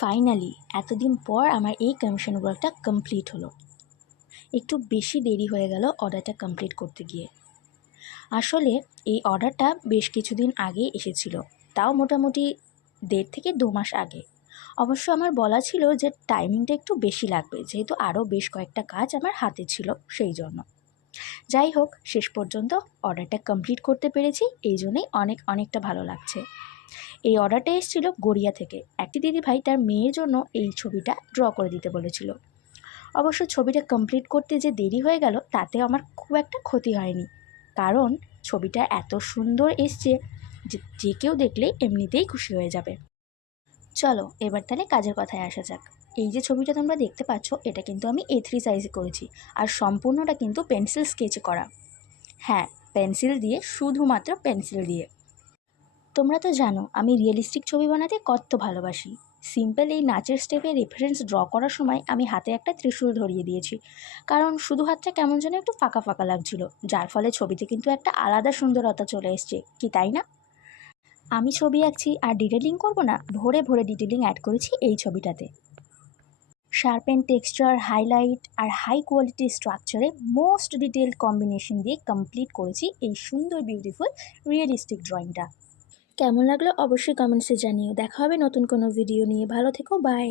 Finally এতদিন পর আমার এই কমিশন ওয়ার্কটা কমপ্লিট হলো। একটু বেশি দেরি হয়ে গেল অর্ডারটা কমপ্লিট করতে গিয়ে। আসলে এই অর্ডারটা বেশ কিছুদিন আগে এসেছিল, তাও মোটামুটি 1.5 থেকে 2 মাস আগে। অবশ্য আমার বলা ছিল যে টাইমিংটা একটু বেশি লাগবে, যেহেতু আরও বেশ কয়েকটা কাজ আমার হাতে ছিল সেই জন্য। যাই হোক, শেষ পর্যন্ত অর্ডারটা কমপ্লিট করতে পেরেছি, এই জন্যই অনেকটা ভালো লাগছে। এই অর্ডারটা এসেছিল গড়িয়া থেকে। একটি দিদিভাই তার মেয়ের জন্য এই ছবিটা ড্র করে দিতে বলেছিল। অবশ্য ছবিটা কমপ্লিট করতে যে দেরি হয়ে গেল তাতে আমার খুব একটা ক্ষতি হয়নি, কারণ ছবিটা এত সুন্দর এসছে যে কেউ দেখলে এমনিতেই খুশি হয়ে যাবে। চলো এবার তাহলে কাজের কথায় আসা যাক। এই যে ছবিটা তোমরা দেখতে পাচ্ছ, এটা কিন্তু আমি A3 সাইজে করেছি, আর সম্পূর্ণটা কিন্তু পেন্সিল স্কেচে করা। হ্যাঁ, পেন্সিল দিয়ে, শুধুমাত্র পেন্সিল দিয়ে। তোমরা তো জানো আমি রিয়েলিস্টিক ছবি বানাতে কত ভালোবাসি। সিম্পল এই নাচের স্টেপে রেফারেন্স ড্র করার সময় আমি হাতে একটা ত্রিশূল ধরিয়ে দিয়েছি, কারণ শুধু হাতটা কেমন যেন একটু ফাঁকা ফাঁকা লাগছিল, যার ফলে ছবিতে কিন্তু একটা আলাদা সুন্দরতা চলে এসছে, কি তাই না? আমি ছবি আঁকছি আর ডিটেলিং করবো না, ভরে ভরে ডিটেলিং অ্যাড করেছি এই ছবিটাতে। শার্পেন টেক্সচার, হাইলাইট আর হাই কোয়ালিটি স্ট্রাকচারে মোস্ট ডিটেলড কম্বিনেশন দিয়ে কমপ্লিট করেছি এই সুন্দর বিউটিফুল রিয়েলিস্টিক ড্রয়িংটা। কেমন লাগলো অবশ্যই কমেন্টসে জানিও। দেখা হবে নতুন কোনো ভিডিও নিয়ে। ভালো থেকো, বাই।